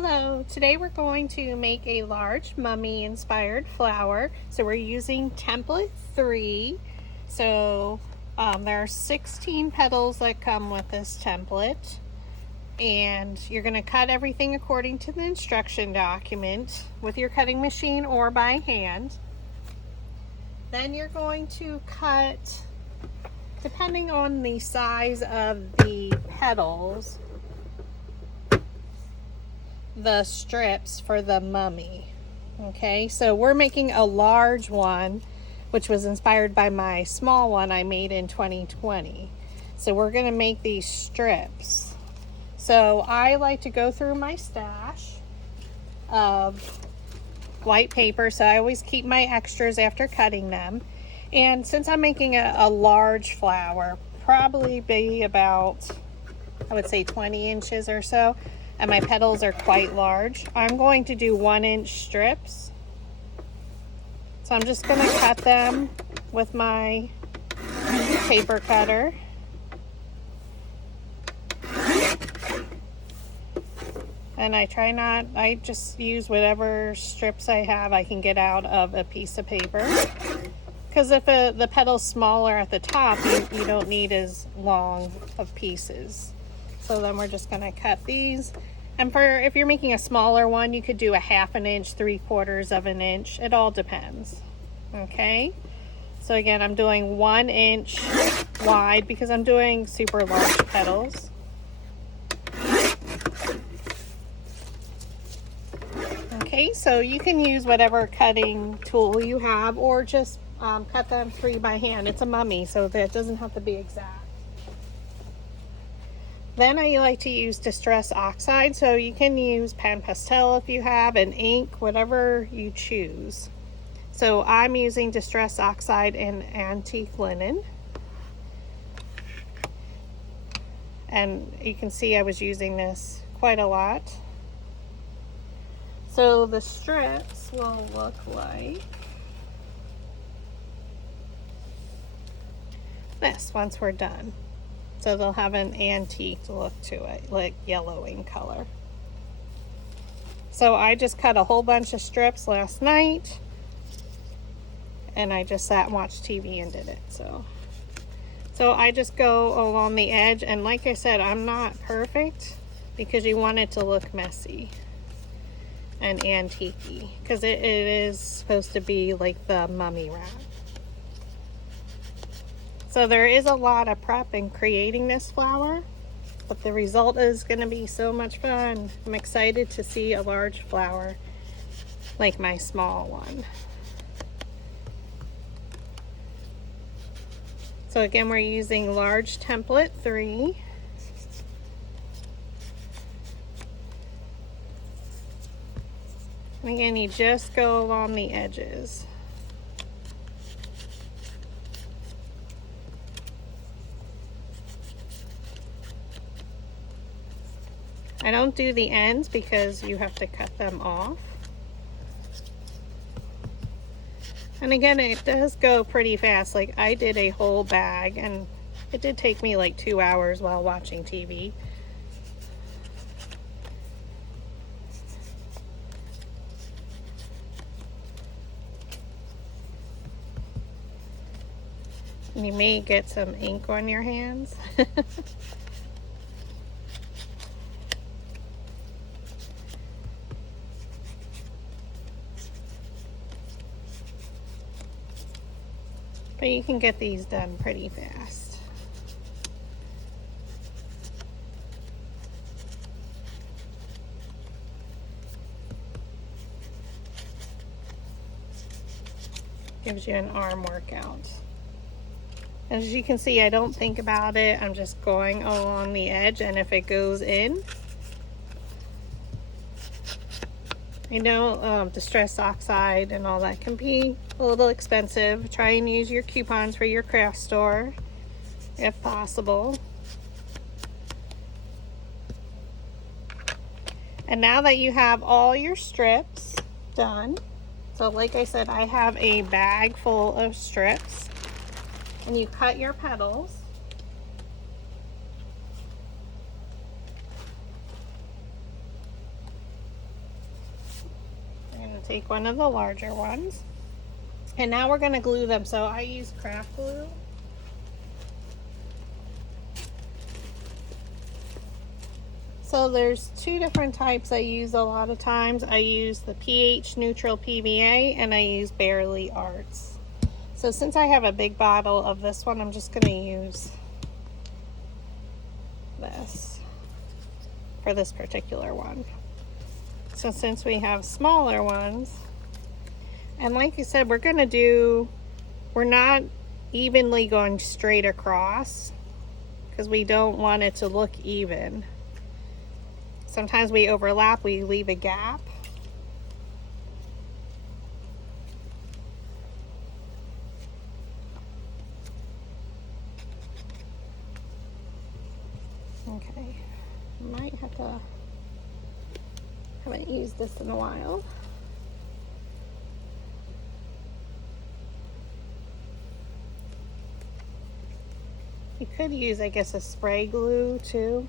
Hello, today we're going to make a large mummy inspired flower. So we're using template 3. So there are 16 petals that come with this template. And you're going to cut everything according to the instruction document with your cutting machine or by hand. Then you're going to cut, depending on the size of the petals, the strips for the mummy. Okay, so we're making a large one, which was inspired by my small one I made in 2020. So we're going to make these strips. So I like to go through my stash of white paper, so I always keep my extras after cutting them. And since I'm making a large flower, probably be about, I would say 20 inches or so, and my petals are quite large, I'm going to do 1-inch strips. So I'm just going to cut them with my paper cutter. And I just use whatever strips I have I can get out of a piece of paper. Because if the petal's smaller at the top, you don't need as long of pieces. So then we're just going to cut these. And if you're making a smaller one, you could do a 1/2 inch, 3/4 of an inch. It all depends. Okay. So again, I'm doing 1 inch wide because I'm doing super large petals. Okay, so you can use whatever cutting tool you have, or just cut them free by hand. It's a mummy, so that doesn't have to be exact. Then I like to use Distress Oxide, so you can use pen pastel if you have, an ink, whatever you choose. So I'm using Distress Oxide in Antique Linen. And you can see I was using this quite a lot. So the strips will look like this once we're done. So they'll have an antique look to it, like yellow in color. So I just cut a whole bunch of strips last night, and I just sat and watched TV and did it. So I just go along the edge, and like I said, I'm not perfect because you want it to look messy and antique-y, because it is supposed to be like the mummy wrap. So there is a lot of prep in creating this flower, but the result is going to be so much fun. I'm excited to see a large flower like my small one. So again, we're using large template 3. And again, you just go along the edges. I don't do the ends because you have to cut them off. And again, it does go pretty fast. Like I did a whole bag, and it did take me like 2 hours while watching TV. And you may get some ink on your hands. But you can get these done pretty fast. Gives you an arm workout. As you can see, I don't think about it. I'm just going along the edge, and if it goes in, I know Distress Oxide and all that can be a little expensive. Try and use your coupons for your craft store if possible. And now that you have all your strips done, so like I said, I have a bag full of strips, and you cut your petals. take one of the larger ones. And now we're going to glue them. So I use craft glue. So there's two different types I use a lot of times. I use the pH neutral PVA and I use Barely Arts. So since I have a big bottle of this one, I'm just going to use this for this particular one. So since we have smaller ones, and like you said, we're not evenly going straight across because we don't want it to look even. Sometimes we overlap, we leave a gap. Okay, might have to, haven't used this in a while. You could use, I guess, a spray glue too.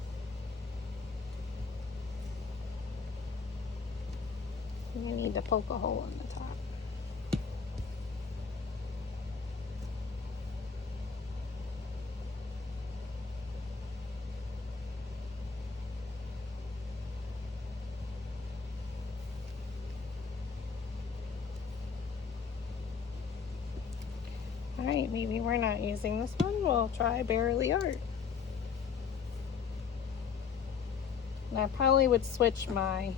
You need to poke a hole in the top. All right, maybe we're not using this one. We'll try Barely Art. And I probably would switch my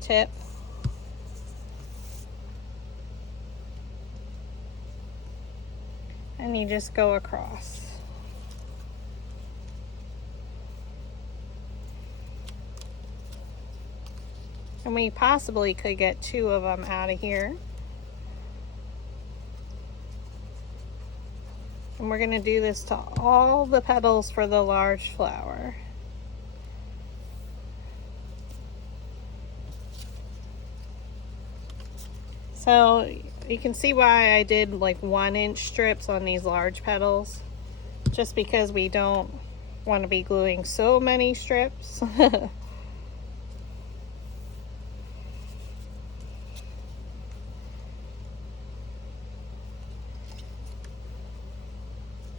tip. And you just go across. And we possibly could get two of them out of here. And we're going to do this to all the petals for the large flower. So you can see why I did like 1-inch strips on these large petals, just because we don't want to be gluing so many strips.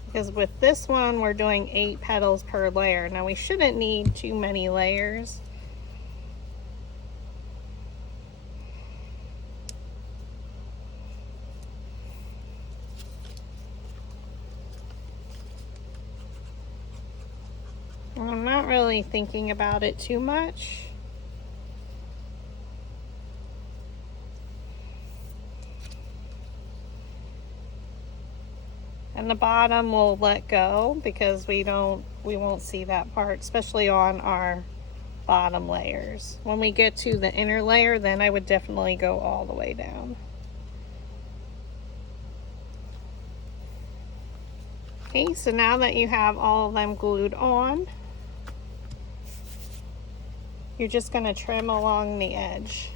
Because with this one, we're doing 8 petals per layer. Now we shouldn't need too many layers. I'm not really thinking about it too much. And the bottom we'll let go because we won't see that part, especially on our bottom layers. When we get to the inner layer, then I would definitely go all the way down. Okay, so now that you have all of them glued on, you're just going to trim along the edge.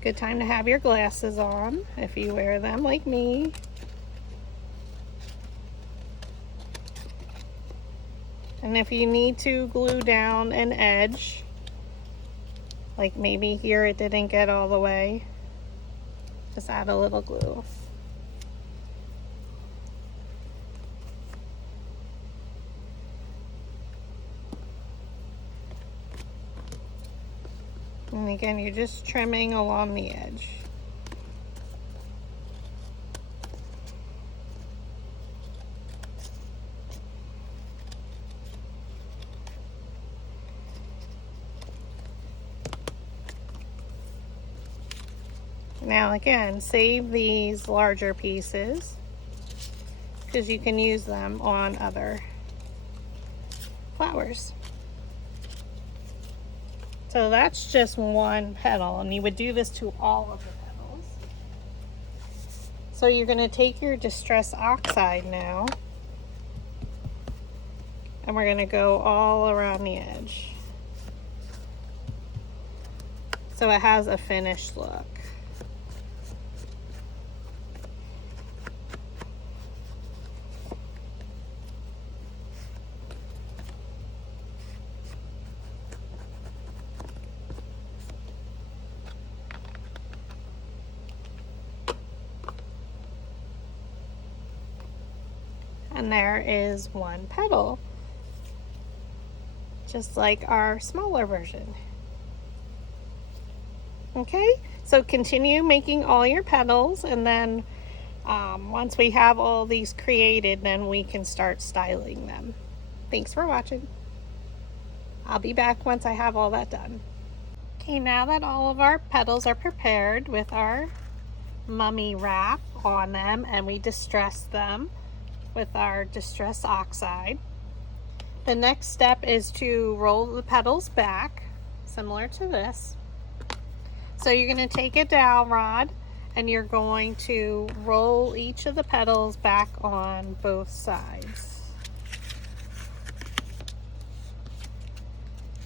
Good time to have your glasses on if you wear them like me. And if you need to glue down an edge, like maybe here it didn't get all the way, just add a little glue. And again, you're just trimming along the edge. Now again, save these larger pieces because you can use them on other flowers. So that's just one petal, and you would do this to all of the petals. So you're going to take your Distress Oxide now, and we're going to go all around the edge so it has a finished look. And there is one petal, just like our smaller version. Okay, so continue making all your petals, and then once we have all these created, then we can start styling them. Thanks for watching. I'll be back once I have all that done. Okay, now that all of our petals are prepared with our mummy wrap on them, and we distress them with our Distress Oxide, the next step is to roll the petals back, similar to this. So you're going to take a dowel rod and you're going to roll each of the petals back on both sides.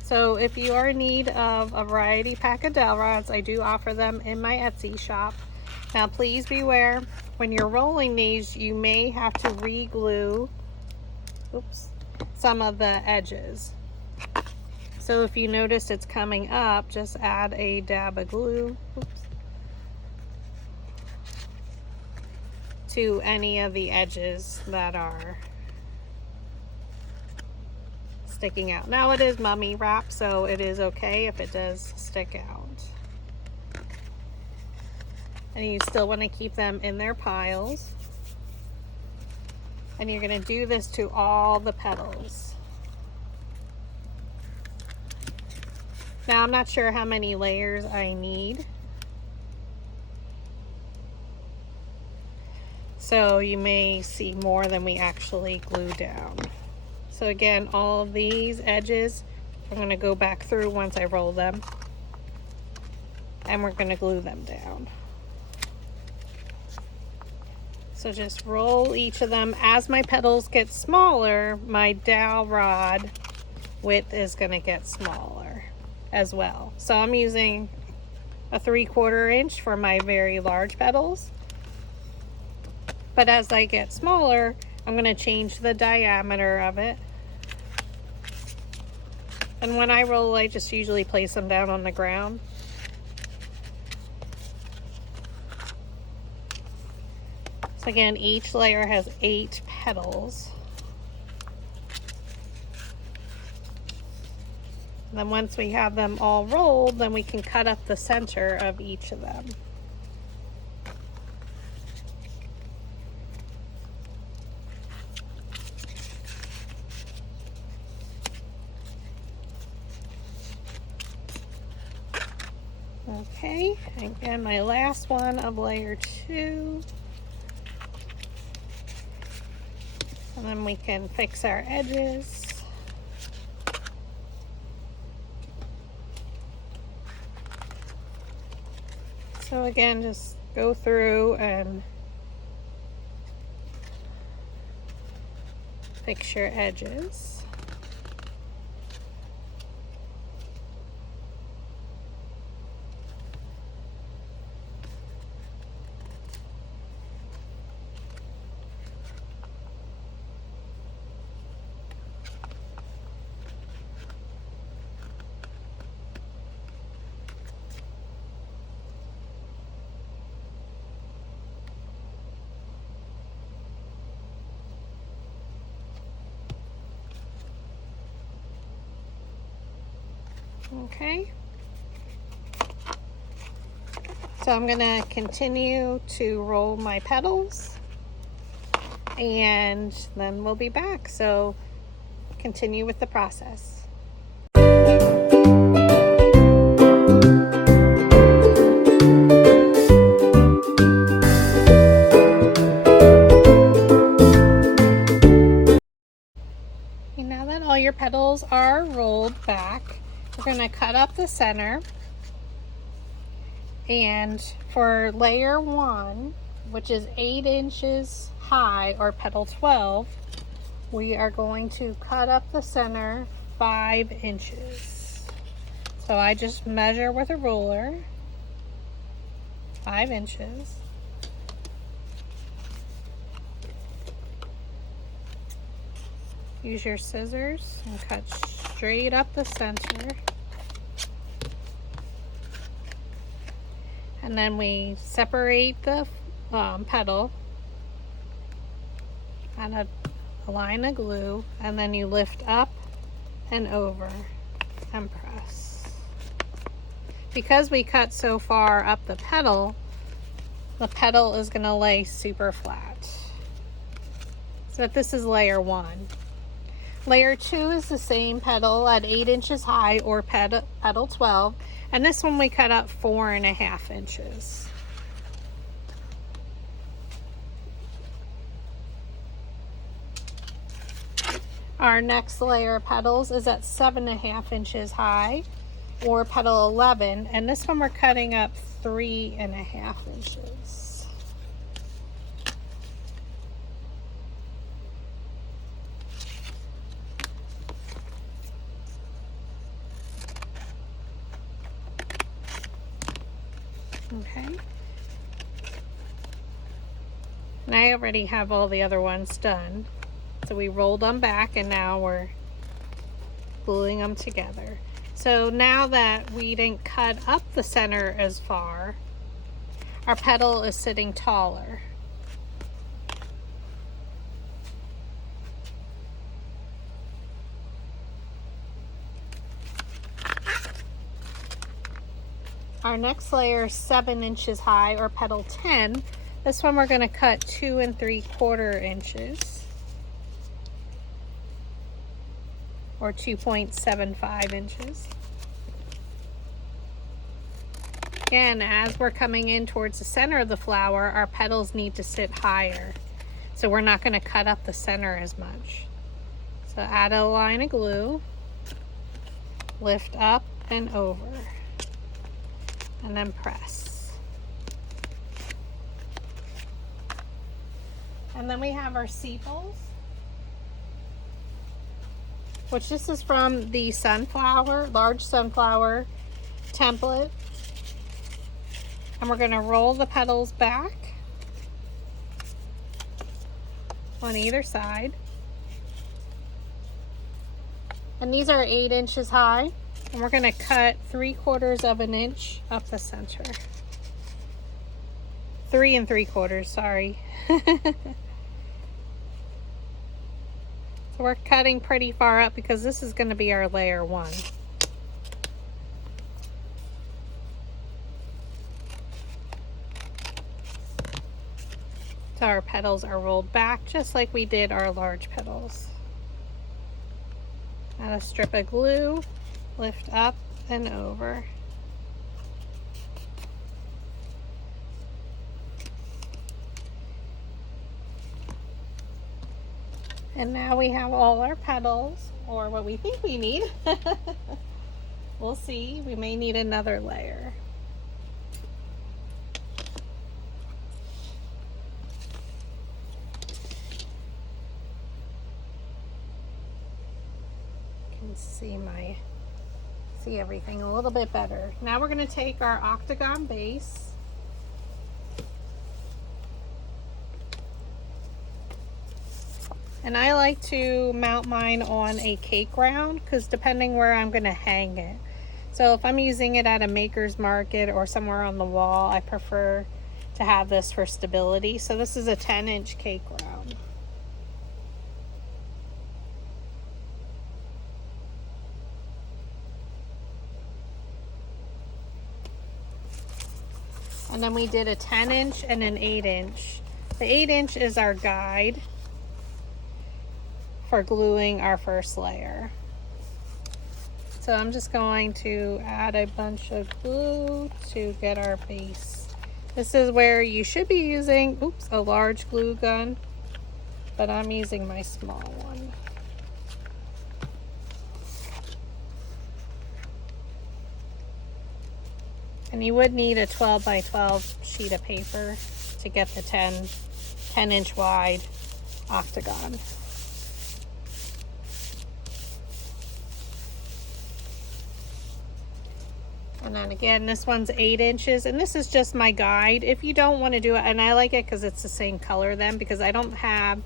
So if you are in need of a variety pack of dowel rods, I do offer them in my Etsy shop. Now please beware, when you're rolling these, you may have to re-glue some of the edges. So if you notice it's coming up, just add a dab of glue to any of the edges that are sticking out. Now it is mummy wrap, so it is okay if it does stick out. And you still want to keep them in their piles. And you're going to do this to all the petals. Now I'm not sure how many layers I need. So you may see more than we actually glue down. So again, all of these edges, I'm going to go back through once I roll them. And we're going to glue them down. So just roll each of them. As my petals get smaller, my dowel rod width is going to get smaller as well. So I'm using a 3/4 inch for my very large petals. But as I get smaller, I'm going to change the diameter of it. And when I roll, I just usually place them down on the ground. So again, each layer has 8 petals. And then once we have them all rolled, then we can cut up the center of each of them. Okay, again, my last one of layer 2. And then we can fix our edges. So again, just go through and fix your edges. Okay, so I'm going to continue to roll my petals, and then we'll be back. So continue with the process. And now that all your petals are rolled back, we're going to cut up the center, and for layer 1, which is 8 inches high, or petal 12, we are going to cut up the center 5 inches. So I just measure with a ruler 5 inches. Use your scissors and cut straight up the center. And then we separate the petal at a a line of glue, and then you lift up and over and press. Because we cut so far up the petal is going to lay super flat. So this is layer 1. Layer 2 is the same petal at 8 inches high, or petal 12, and this one we cut up 4.5 inches. Our next layer of petals is at 7.5 inches high, or petal 11, and this one we're cutting up 3.5 inches. Okay. And I already have all the other ones done. So we rolled them back and now we're gluing them together. So now that we didn't cut up the center as far, our petal is sitting taller. Our next layer is 7 inches high, or petal 10. This one we're going to cut 2 3/4 inches, or 2.75 inches. Again, as we're coming in towards the center of the flower, our petals need to sit higher. So we're not going to cut up the center as much. So add a line of glue, lift up and over, and then press. And then we have our sepals, which this is from the sunflower, large sunflower template. And we're going to roll the petals back on either side. And these are 8 inches high. And we're going to cut 3/4 of an inch up the center. 3 3/4, sorry. So we're cutting pretty far up because this is going to be our layer 1. So our petals are rolled back just like we did our large petals. Add a strip of glue, lift up and over. And now we have all our petals, or what we think we need. We'll see, we may need another layer. You can see everything a little bit better. Now we're going to take our octagon base, and I like to mount mine on a cake ground because depending where I'm going to hang it. So if I'm using it at a maker's market or somewhere on the wall, I prefer to have this for stability. So this is a 10-inch cake ground. And then we did a 10-inch and an 8-inch. The 8-inch is our guide for gluing our first layer. So I'm just going to add a bunch of glue to get our base. This is where you should be using, a large glue gun, but I'm using my small one. And you would need a 12 by 12 sheet of paper to get the 10-inch wide octagon. And then again, this one's 8 inches, and this is just my guide. If you don't want to do it, and I like it because it's the same color then, because I don't have,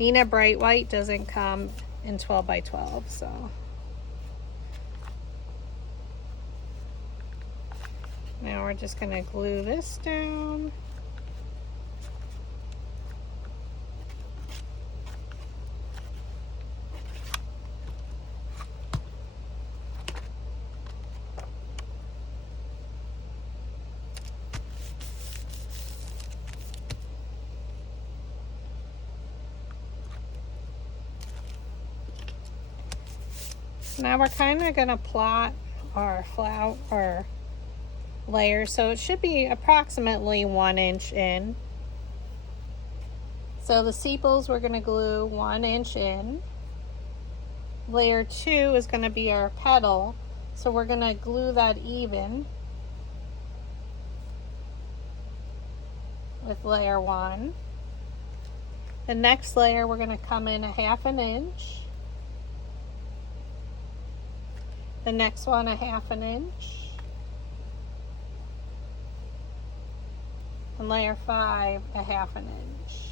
Nina Bright White doesn't come in 12 by 12, so. Now we're just going to glue this down. Now we're kind of going to plot our flower layer, so it should be approximately 1 inch in. So the sepals we're going to glue 1 inch in. Layer 2 is going to be our petal, so we're going to glue that even with layer 1. The next layer we're going to come in 1/2 inch. The next one 1/2 inch. And layer 5 1/2 inch.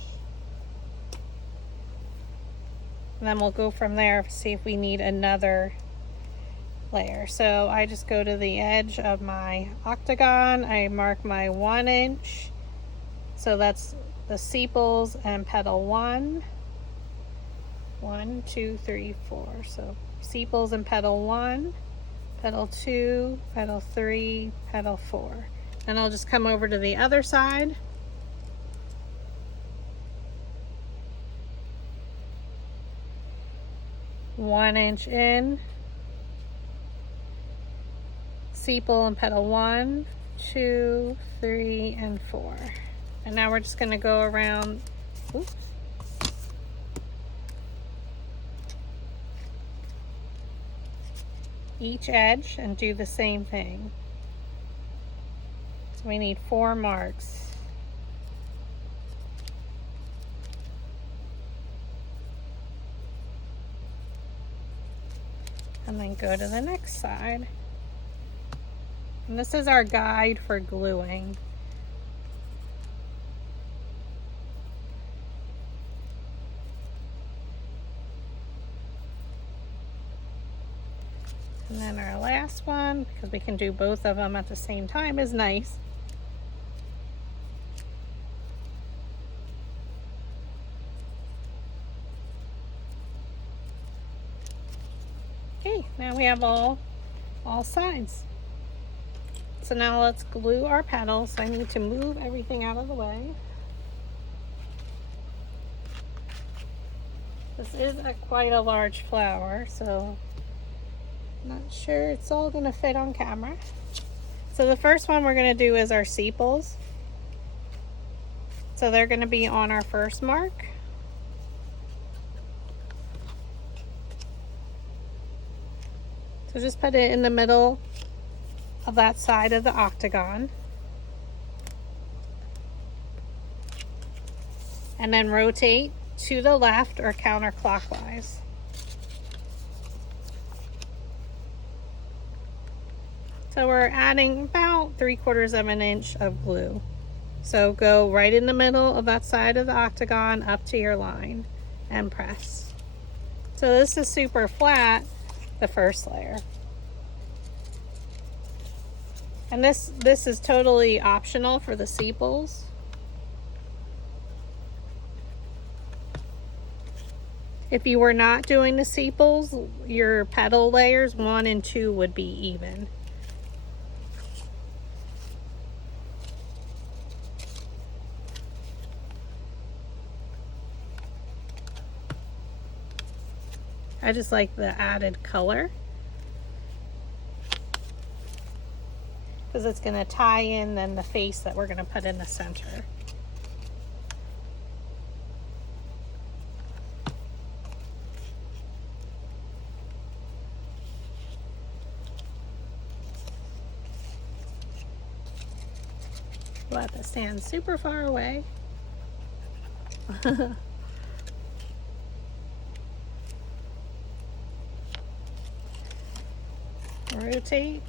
And then we'll go from there, see if we need another layer. So I just go to the edge of my octagon, I mark my 1 inch. So that's the sepals and petal 1. 1, 2, 3, 4. So sepals and petal 1, petal 2, petal 3, petal 4. And I'll just come over to the other side. One inch in, sepal and petal 1, 2, 3, and 4. And now we're just going to go around, oops, each edge and do the same thing. So we need 4 marks. And then go to the next side. And this is our guide for gluing. And then our last one, because we can do both of them at the same time, is nice. Okay, now we have all sides. So now let's glue our petals. I need to move everything out of the way. This is quite a large flower, so I'm not sure it's all going to fit on camera. So the first one we're going to do is our sepals. So they're going to be on our first mark. So just put it in the middle of that side of the octagon. And then rotate to the left or counterclockwise. So we're adding about 3/4 of an inch of glue. So go right in the middle of that side of the octagon up to your line and press. So this is super flat, the first layer. And this is totally optional for the sepals. If you were not doing the sepals, your petal layers 1 and 2 would be even. I just like the added color, because it's going to tie in then the face that we're going to put in the center. Let this stand super far away. Rotate.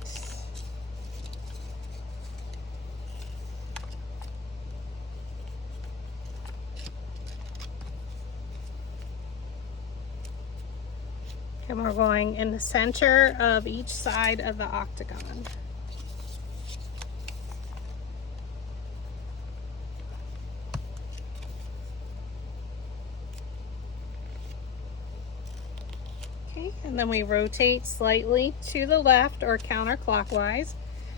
And we're going in the center of each side of the octagon. Okay, and then we rotate slightly to the left or counterclockwise.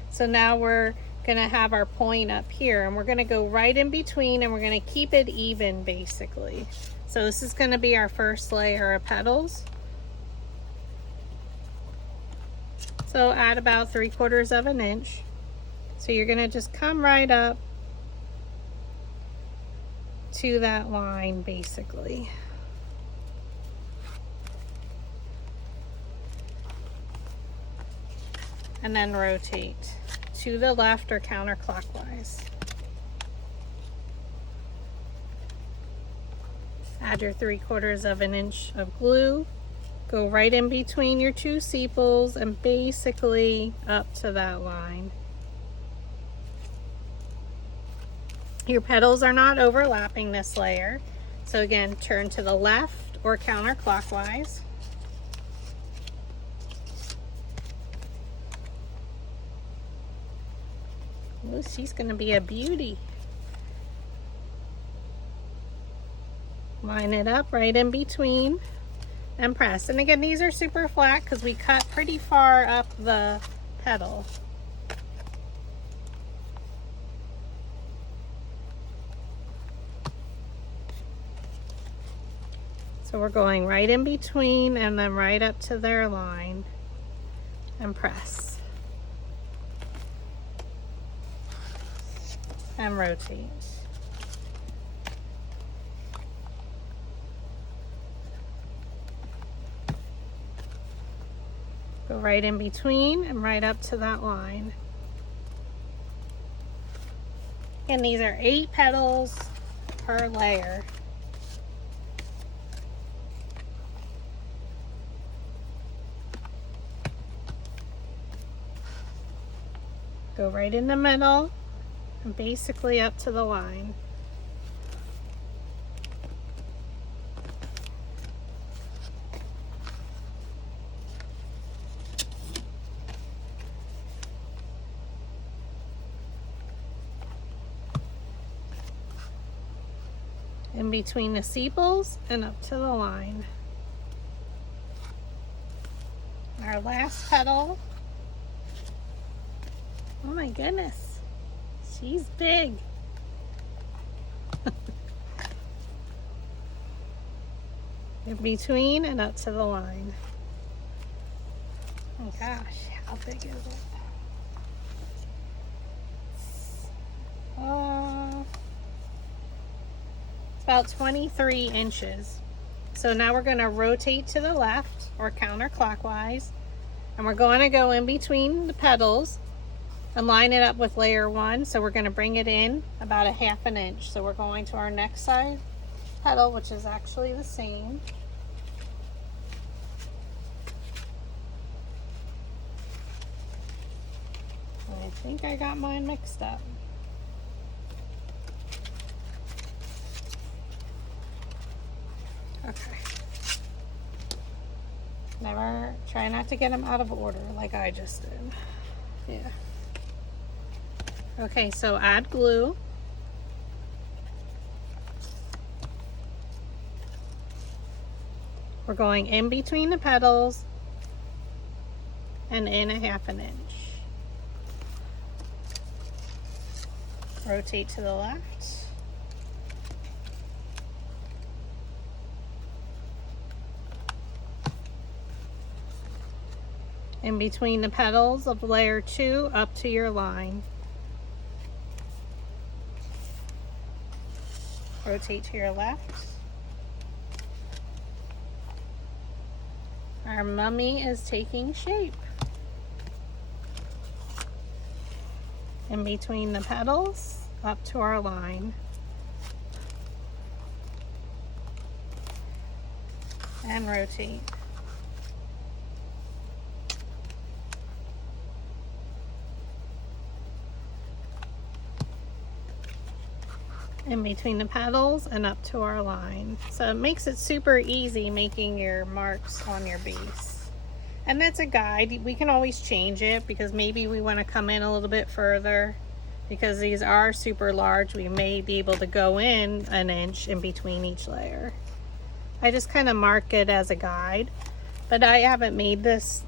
So now we're going to have our point up here, and we're going to go right in between, and we're going to keep it even basically. So this is going to be our first layer of petals. So add about 3/4 of an inch. So you're gonna just come right up to that line basically. And then rotate to the left or counterclockwise. Add your 3/4 of an inch of glue. Go right in between your two sepals and basically up to that line. Your petals are not overlapping this layer. So again, turn to the left or counterclockwise. Ooh, she's gonna be a beauty. Line it up right in between and press. And again, these are super flat because we cut pretty far up the petal. So we're going right in between and then right up to their line and press. And rotate. Go right in between and right up to that line. And these are 8 petals per layer. Go right in the middle and basically up to the line. In between the sepals and up to the line. Our last petal. Oh my goodness, she's big. In between and up to the line. Oh gosh, how big is it? It's about 23 inches. So now we're going to rotate to the left or counterclockwise, and we're going to go in between the petals and line it up with layer 1. So we're going to bring it in about 1/2 an inch. So we're going to our next side petal, which is actually the same. I think I got mine mixed up. Okay. Never, try not to get them out of order like I just did. Yeah. Okay, so add glue. We're going in between the petals and in 1/2 an inch. Rotate to the left. In between the petals of layer 2 up to your line. Rotate to your left. Our mummy is taking shape. In between the petals up to our line. And rotate. In between the petals and up to our line. So it makes it super easy making your marks on your base. And that's a guide. We can always change it because maybe we want to come in a little bit further. Because these are super large, we may be able to go in 1 inch in between each layer. I just kind of mark it as a guide. But I haven't made this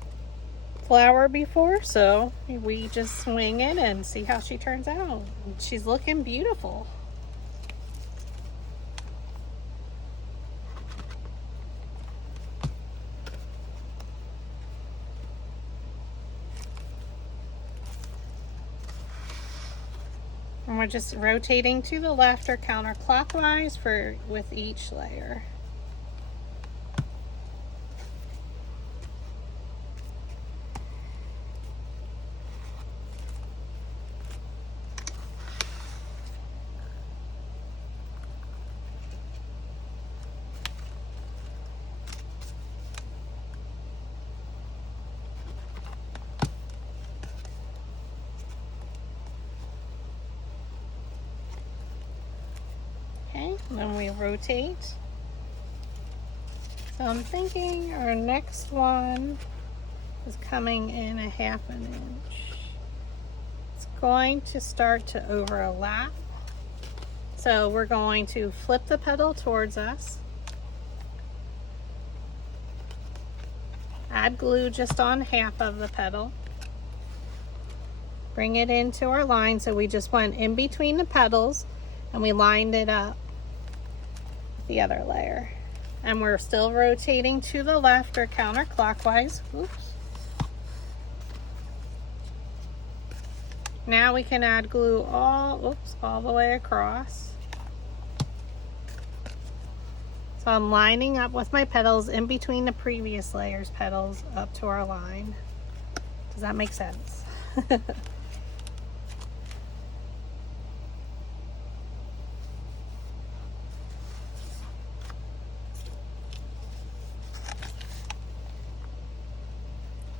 flower before, so we just swing it and see how she turns out. She's looking beautiful. And we're just rotating to the left or counterclockwise with each layer. Okay, then we rotate. So I'm thinking our next one is coming in a 1/2 inch. It's going to start to overlap. So we're going to flip the petal towards us. Add glue just on half of the petal. Bring it into our line, so we just went in between the petals and we lined it up with the other layer. And we're still rotating to the left or counterclockwise. Oops. Now we can add glue all the way across. So I'm lining up with my petals in between the previous layer's petals up to our line. Does that make sense?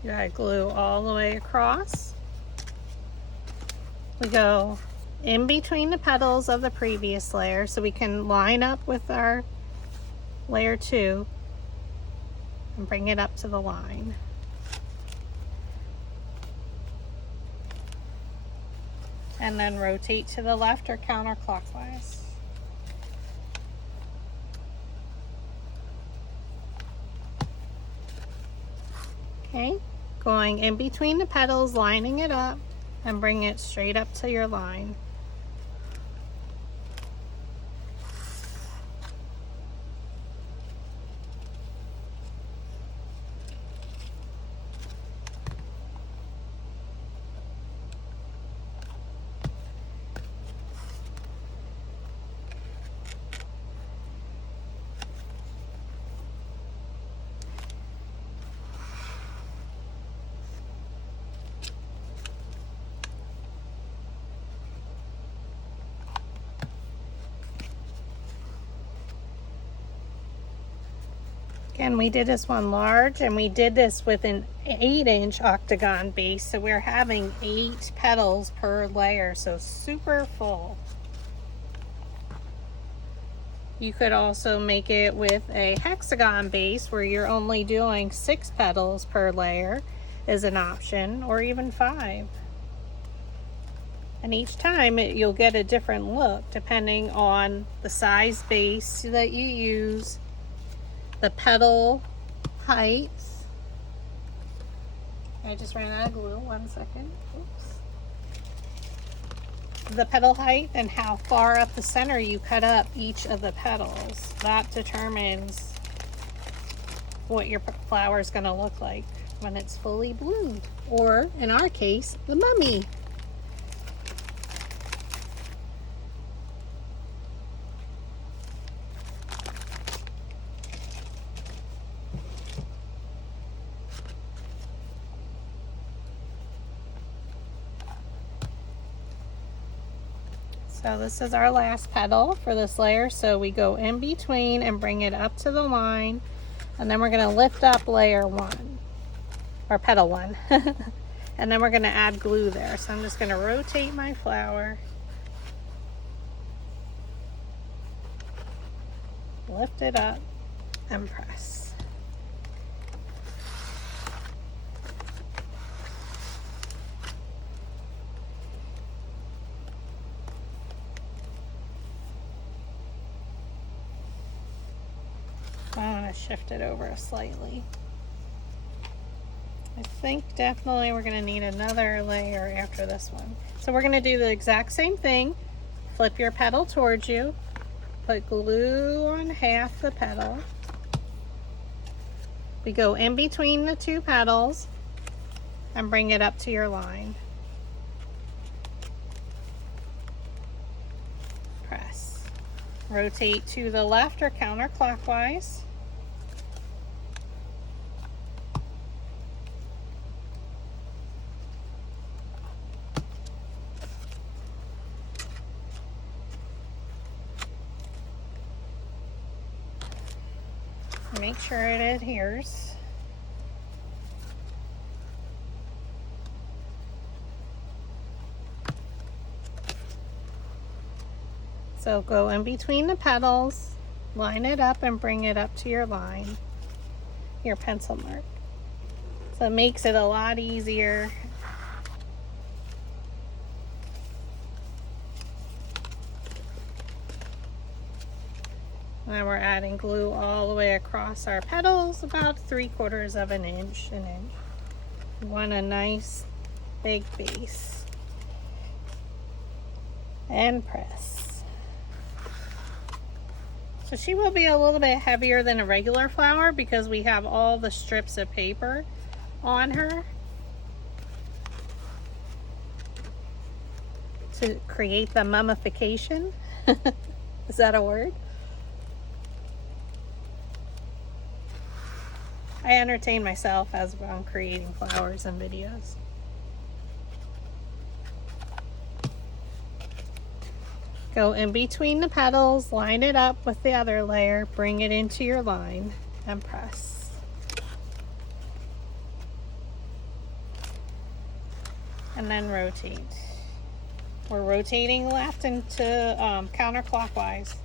You add glue all the way across. We go in between the petals of the previous layer so we can line up with our layer 2 and bring it up to the line. And then rotate to the left or counterclockwise. Okay, going in between the petals, lining it up, and bring it straight up to your line. Again, we did this one large, and we did this with an 8-inch octagon base, so we're having 8 petals per layer, so super full. You could also make it with a hexagon base where you're only doing 6 petals per layer is an option, or even 5. And each time you'll get a different look depending on the size base that you use, the petal height. I just ran out of glue, 1 second. Oops. The petal height and how far up the center you cut up each of the petals. That determines what your flower is going to look like when it's fully bloomed. Or, in our case, the mummy. So this is our last petal for this layer. So we go in between and bring it up to the line. And then we're going to lift up layer 1, or petal 1. And then we're going to add glue there. So I'm just going to rotate my flower. Lift it up and press. I want to shift it over slightly. I think definitely we're going to need another layer after this one. So we're going to do the exact same thing. Flip your petal towards you. Put glue on half the petal. We go in between the 2 petals and bring it up to your line. Rotate to the left or counterclockwise. Make sure it adheres. So go in between the petals, line it up and bring it up to your line, your pencil mark. So it makes it a lot easier. Now we're adding glue all the way across our petals, about 3/4 of an inch. We want a nice big base. And press. So she will be a little bit heavier than a regular flower because we have all the strips of paper on her to create the mummification. Is that a word? I entertain myself as I'm creating flowers and videos. Go in between the petals, line it up with the other layer, bring it into your line, and press. And then rotate. We're rotating left into counterclockwise.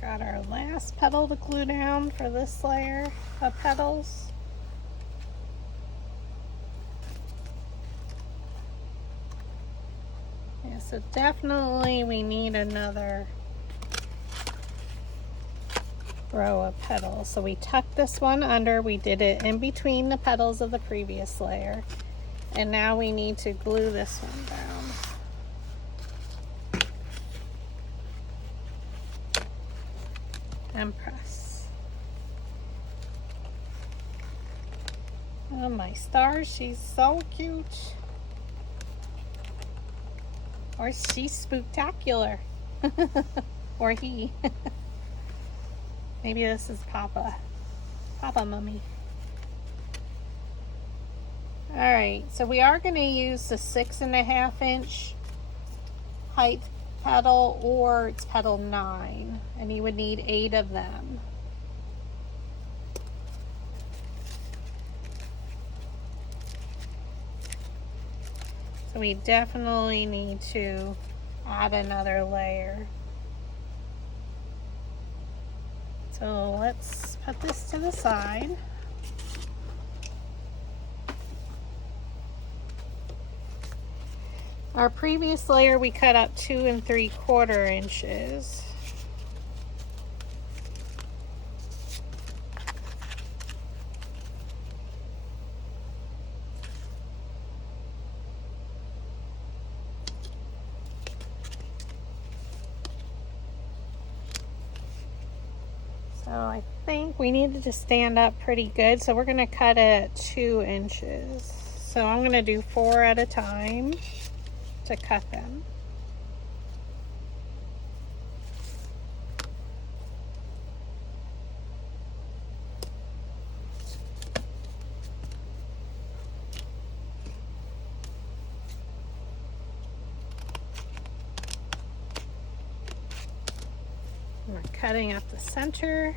Got our last petal to glue down for this layer of petals. Yeah, so definitely we need another row of petals. So we tucked this one under, we did it in between the petals of the previous layer. And now we need to glue this one down. And press. Oh my stars, she's so cute. Or she's spooktacular. Or he. Maybe this is Papa. Papa Mummy. Alright, so we are going to use the 6.5 inch height petal, or it's petal 9, and you would need 8 of them. So we definitely need to add another layer. So let's put this to the side. Our previous layer we cut up 2 3/4 inches. So I think we needed to stand up pretty good, so we're going to cut it at 2 inches. So I'm going to do 4 at a time to cut them. We're cutting up the center.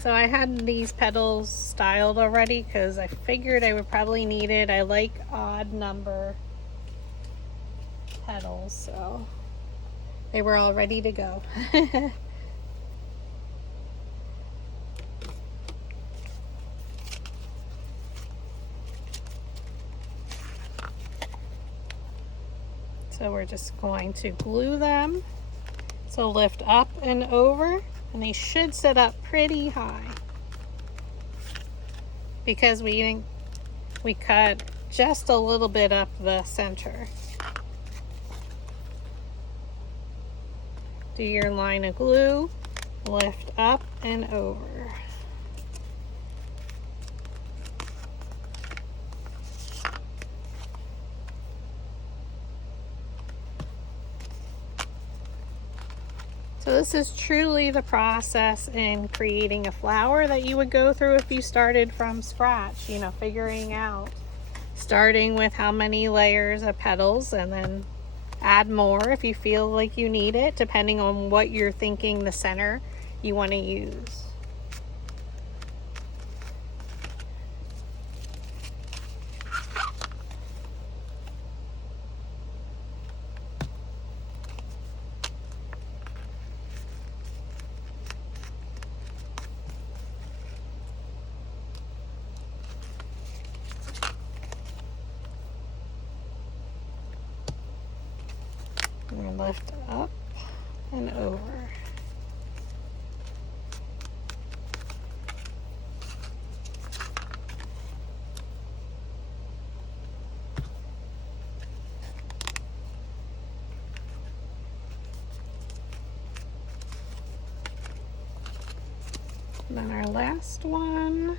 So I had these petals styled already because I figured I would probably need it. I like odd number petals, so they were all ready to go. So we're just going to glue them. So lift up and over, and they should sit up pretty high because we cut just a little bit up the center. Do your line of glue, lift up and over. So this is truly the process in creating a flower that you would go through if you started from scratch, you know, figuring out, starting with how many layers of petals and then add more if you feel like you need it, depending on what you're thinking the center you want to use. And lift up and over. And then our last one.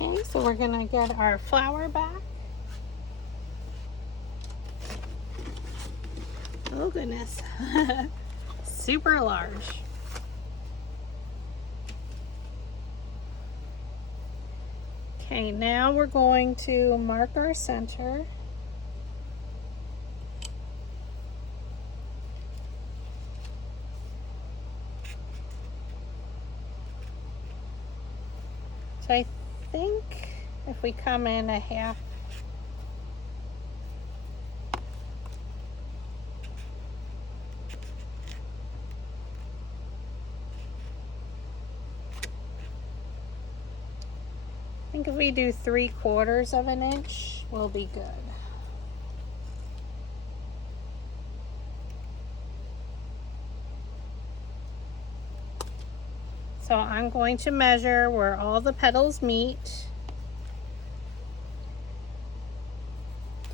Okay, so we're gonna get our flower back. Oh goodness, super large. Okay, now we're going to mark our center. So I think if we come in a half, I think if we do 3/4 of an inch, we'll be good. So I'm going to measure where all the petals meet,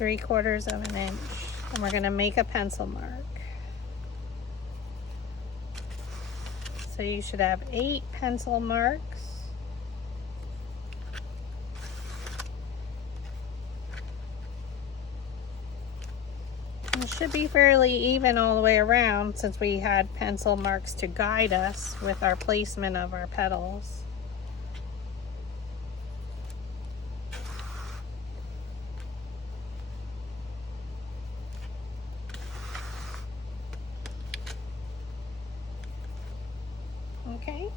3/4 of an inch, and we're going to make a pencil mark. So you should have 8 pencil marks. It should be fairly even all the way around since we had pencil marks to guide us with our placement of our petals. Okay.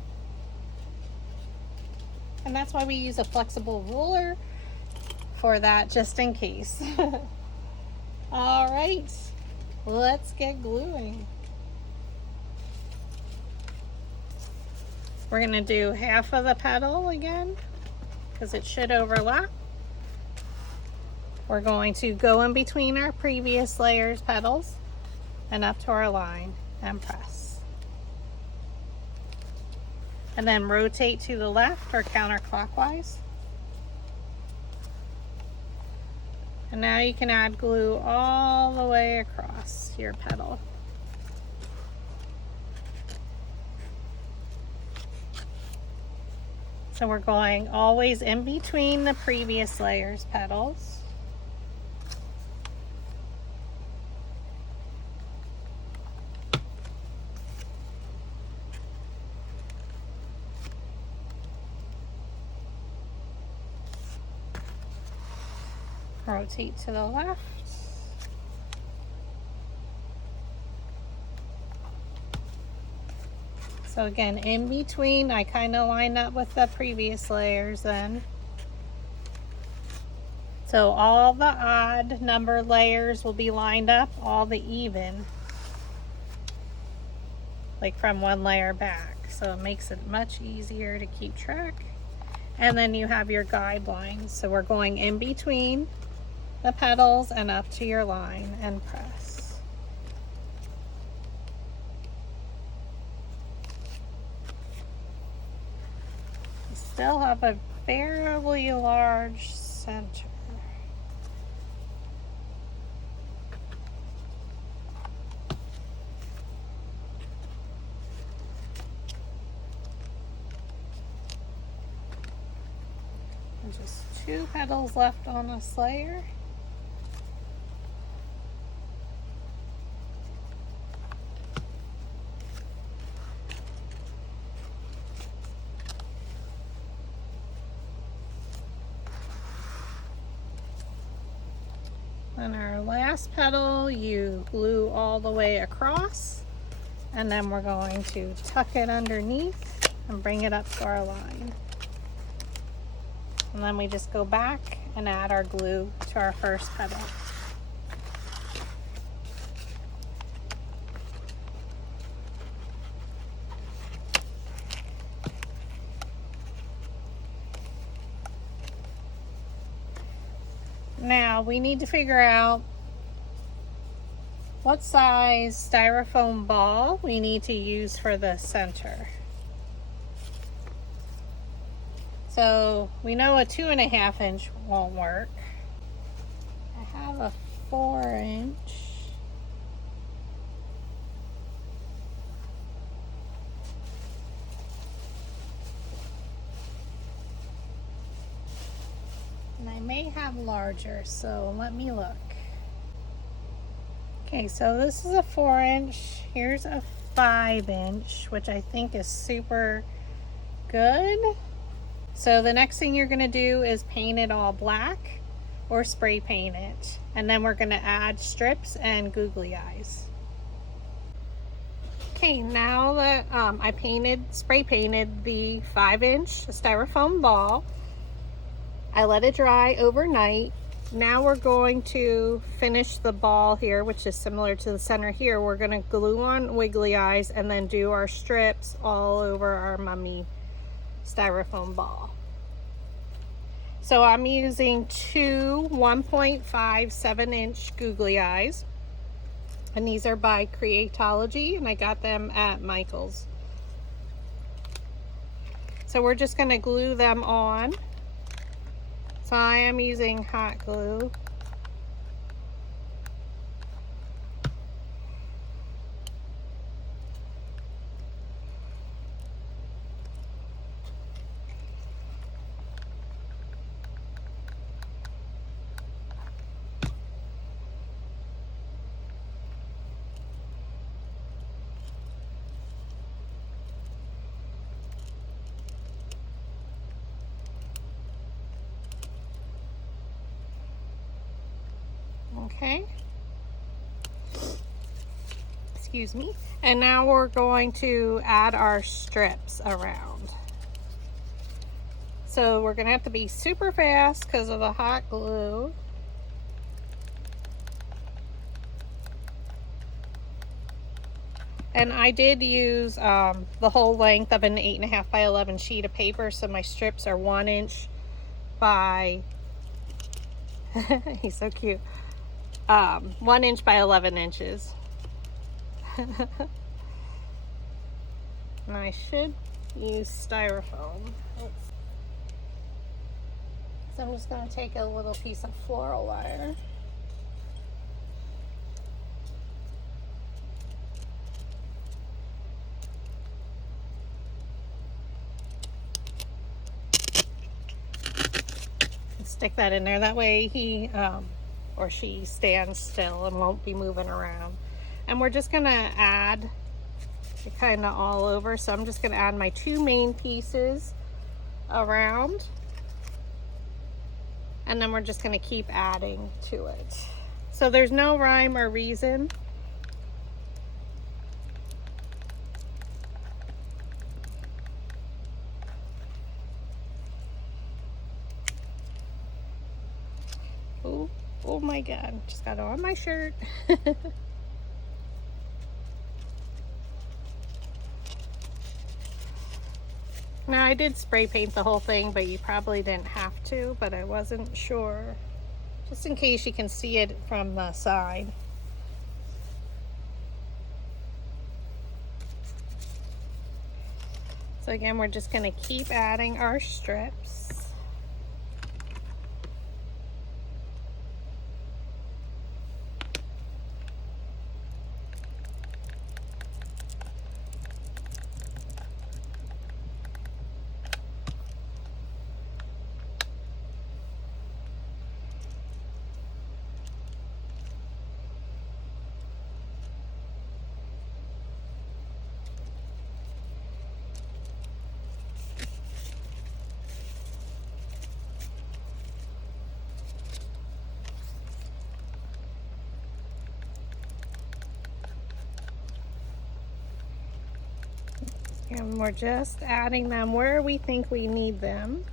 And that's why we use a flexible ruler for that, just in case. All right, let's get gluing. We're gonna do half of the petal again because it should overlap. We're going to go in between our previous layers petals and up to our line and press. And then rotate to the left or counterclockwise. And now you can add glue all the way across your petal. So we're going always in between the previous layers petals. Rotate to the left. So again, in between, I kind of line up with the previous layers then. So all the odd number layers will be lined up, all the even, like from one layer back. So it makes it much easier to keep track. And then you have your guidelines. So we're going in between the petals and up to your line and press. You still have a fairly large center. There's just 2 petals left on this layer. On our last petal, you glue all the way across, and then we're going to tuck it underneath and bring it up to our line. And then we just go back and add our glue to our first petal. Now we need to figure out what size styrofoam ball we need to use for the center. So we know a 2.5 inch won't work. I have a 4 inch. And I may have larger, so let me look. Okay, so this is a 4 inch. Here's a 5 inch, which I think is super good. So the next thing you're gonna do is paint it all black or spray paint it. And then we're gonna add strips and googly eyes. Okay, now that I spray painted the 5 inch styrofoam ball, I let it dry overnight. Now we're going to finish the ball here, which is similar to the center here. We're gonna glue on wiggly eyes and then do our strips all over our mummy styrofoam ball. So I'm using 2 1.5 7-inch googly eyes, and these are by Creatology, and I got them at Michael's. So we're just going to glue them on. So I am using hot glue. Okay. Excuse me. And now we're going to add our strips around. So we're gonna have to be super fast because of the hot glue. And I did use the whole length of an 8.5 by 11 sheet of paper, so my strips are 1 inch by he's so cute. 1 inch by 11 inches. And I should use styrofoam. So I'm just going to take a little piece of floral wire. Stick that in there. That way he or she stands still and won't be moving around. And we're just gonna add it kind of all over. So I'm just gonna add my 2 main pieces around, and then we're just gonna keep adding to it. So there's no rhyme or reason. Oh my God, just got on my shirt. Now I did spray paint the whole thing, but you probably didn't have to, but I wasn't sure. Just in case you can see it from the side. So again, we're just gonna keep adding our strips. And we're just adding them where we think we need them.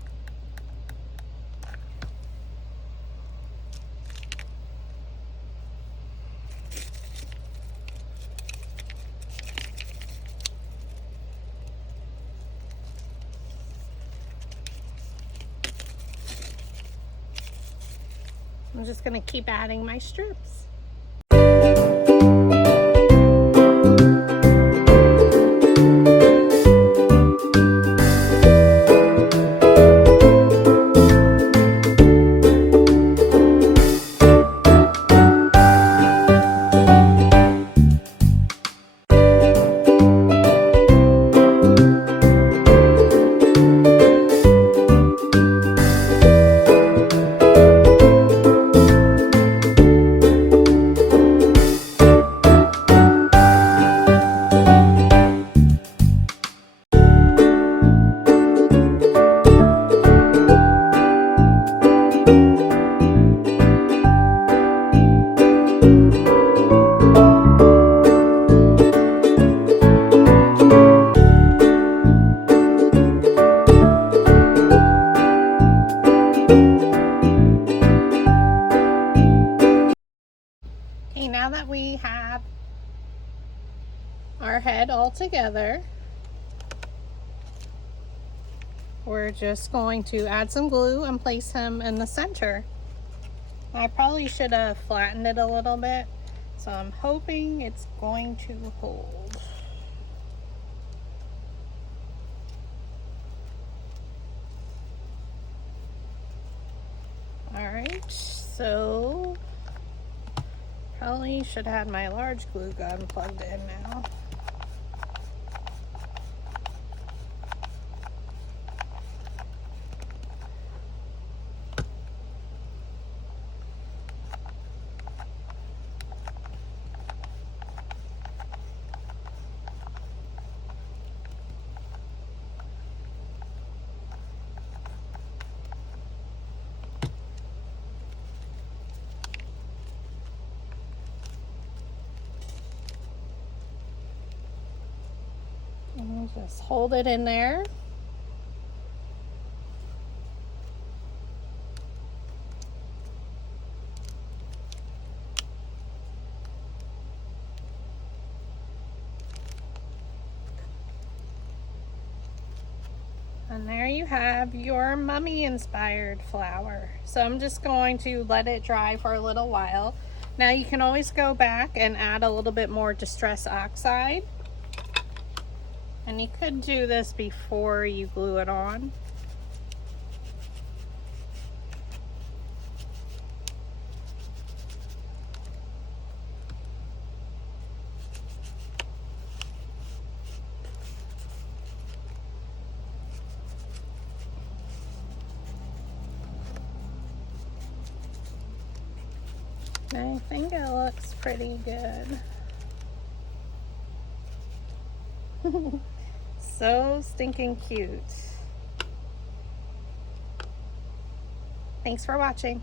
I'm just going to keep adding my strips. Okay, now that we have our head all together, we're just going to add some glue and place him in the center. I probably should have flattened it a little bit, so I'm hoping it's going to hold. Alright, so probably should have had my large glue gun plugged in now. And just hold it in there. And there you have your mummy inspired flower. So I'm just going to let it dry for a little while. Now you can always go back and add a little bit more Distress Oxide. And you could do this before you glue it on. I think it looks pretty good. So stinking cute. Thanks for watching.